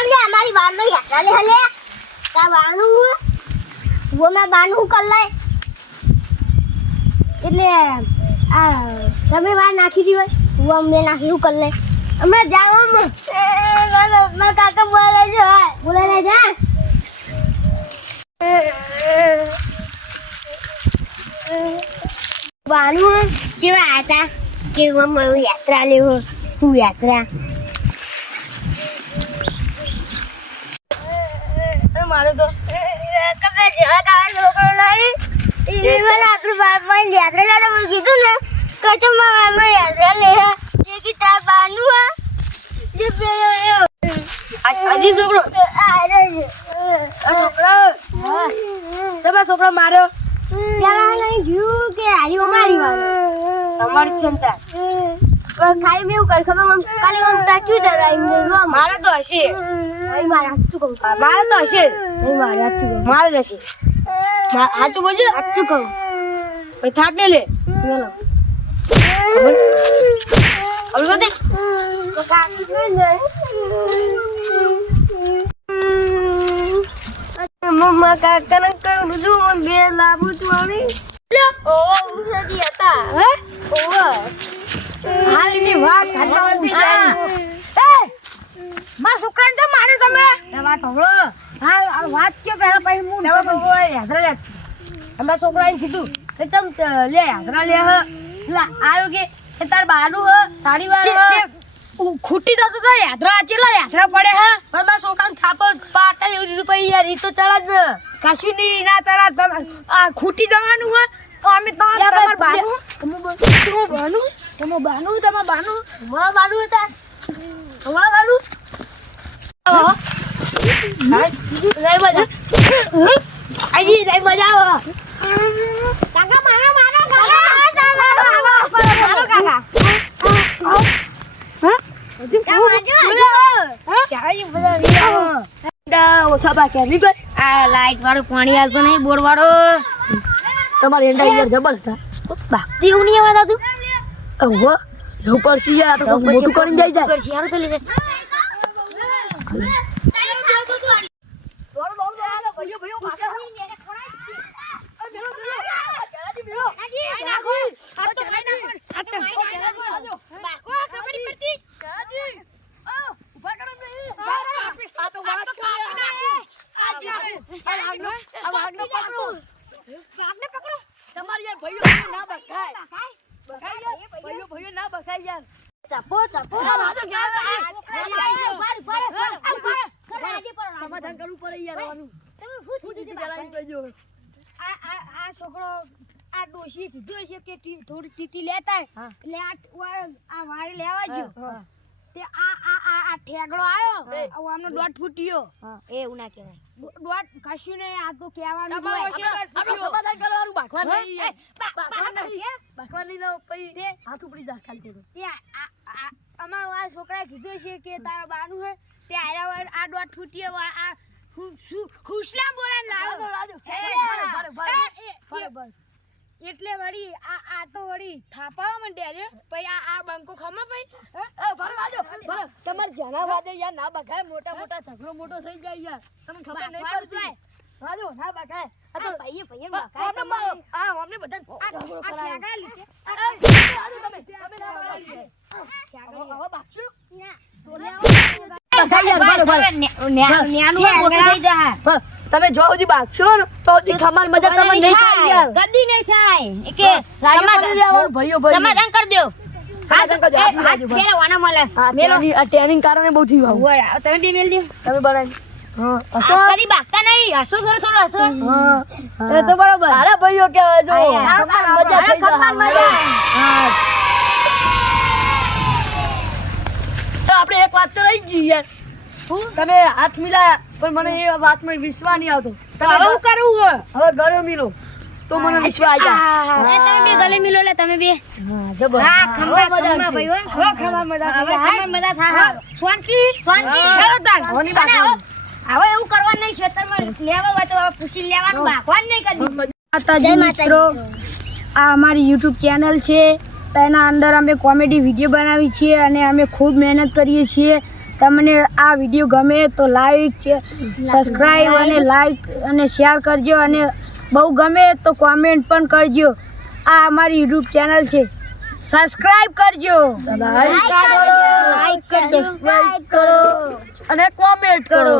चल ले हमारी बार में यात्रा ले हले का बानू वो मैं बानू कर ले એટલે આ તમે વાર નાખી દી હોય वो मैं નાખ્યું कर ले હમણાં જાવ मैं કાકા બોલે છે બોલે લે જા બાનુ કેવા હતા કે હું યાત્રા લેવો હું યાત્રા મારું તો કবে જેવા કાળ છોકરો નહીં એ મને આપણું બાપમાં યાત્રા લાગે મેં કીધું ને કચમ મારમાં યાત્રા લે જે કે તાર બાનુ આ જે પેલો આજી છોકરો છોકરો મારો પેલા નહીં ગયું કે આયો મારી વાત તમારી ચિંતા ખાલી મેં એવું કરી ખબર કાલે હું તાચું દરાઈ મારે તો હશે મારે હાચું કહું મારે તો હશે મારે હાચું કહું મારે હશે હાચું બોલજો હાચું કહું ભાઈ થાપે લે બોલો હવે બોતે તો કાકી ને મમ્મા કાકા ને કહું દું બે લાબુ તું આવી ઓ ઉસદી હતા હે ઓ હાલની વાત ખાતા બિચારી એ માં છોકરાને તો મારે તમે એ વાત હળો હા વાત કે પહેલા પછી હું નવા બગો યાત્રા લે અમે છોકરાને કીધું કે ચમ લે યાત્રા લે લા આરોગે કે તાર બાડું હ તારી વાર ખૂટી જતો તો યાત્રા ચેલા યાત્રા પડે હે પણ માં છોકરાને થાપડ પાટા એવું દીધું પછી યાર ઈ તો ચડા જ કશું ની ના ચડા આ ખૂટી જવાનું હે તો અમે તો તમાર બાનું તમે બાનું તમાર બાનું તમાર બાનું મારા બાનું હતા તમારા બાનું લઈ મજા આજી લઈ મજા આવો કાકા મારો મારો કાકા મારો કાકા ઓછા બાકી આ લાઈટ વાળું પાણી આવતું નહીં બોર વાળો તમારે એન્ડા યાર જબર હતા બાકી એવું નહીં આવતા તું ઓહો એવું પરસી યાર તો મોટું કરીને જાય જાય પરસી યાર ચલી જાય તમારી યાર ભાઈઓ ના બખાય ભાઈઓ ના બખાય યાર ચાપો સમાધાન કરવું પડે યાર આનું તમે ફૂટી જલાઈ કરજો આ છોકરો આ ડોશી કીધું છે કે થોડી ટીટી લેતા એટલે આ વારે લેવા જો તે આ ઠેગડો આયો આમનો દોટ ફૂટ્યો એવું ના કહેવાય દોટ કશું નહીં આ તો કહેવાનું આપણે સમાધાન કરવાનું બાકવા નહીં બાકવા નહીં પછી તે હાથ ઉપડી જા ખાલી કરો તે અમારો આ છોકરાએ કીધું છે કે તારા બાનું હે તે આયરા આ દોટ ફૂટ્યો આ ખુશલા બોલાન લાવો બરાબર એટલે વળી આ તો વળી થાપાવા માંડ્યા છે પછી આ બંકો ખમા પછી તમારે જાના વાદે યાર ના બખાય મોટા મોટા ઝઘડો મોટો થઈ જાય યાર તમને ખબર નહીં પડતી રાજો ના બખાય આ તો ભાઈએ બખાય આ અમને બધા ઝઘડો કરાય આ લીધે તમે ના બખાય હવે બાકશો ના તમે જો સુધી બાગશો ને તો ખમાર મજા તમને નહીં થાય યાર કદી નહીં થાય કે સમાધાન ભાઈઓ સમાધાન કરી દો મેલવાના મળે મેલોની આ ટ્રેનિંગ કારણે બહુ જીવ આવું તમે બે મેલ દો તમે બનાવી હા હસો કરી બાગતા નહીં હસો થોડો હસો હા એ તો બરોબર અરે ભાઈઓ કે જો મજા થઈ જાય હા તો આપણે એક વાત તો રહી ગઈ યાર તમે હાથ મિલાયા પણ મને એ વાતમાં વિશ્વાસ નહીં આવતો હવે શું કરવું હવે ગળે મિલો તો મને વિશ્વાસ આવી જાય તમે બે ગળે મિલો લે તમે બે હા જબર હા ખંભા ભાઈ હો ખંભા મજા હવે ખંભા મજા થા શાંતિ કરો તાર હોની બાત હવે એવું કરવાનું નહીં ખેતરમાં લેવા હોય તો પૂછી લેવાનું બાકવાન નહીં કરી જય માતાજી આ અમારી YouTube ચેનલ છે તેના અંદર અમે કોમેડી વિડીયો બનાવી છીએ અને અમે ખૂબ મહેનત કરીએ છીએ તમને આ વિડીયો ગમે તો લાઈક છે સબસ્ક્રાઈબ અને લાઈક અને શેર કરજો અને બહુ ગમે તો કોમેન્ટ પણ કરજો આ અમારી યુટ્યુબ ચેનલ છે સબસ્ક્રાઈબ કરજો લાઈક કરો અને કોમેન્ટ કરો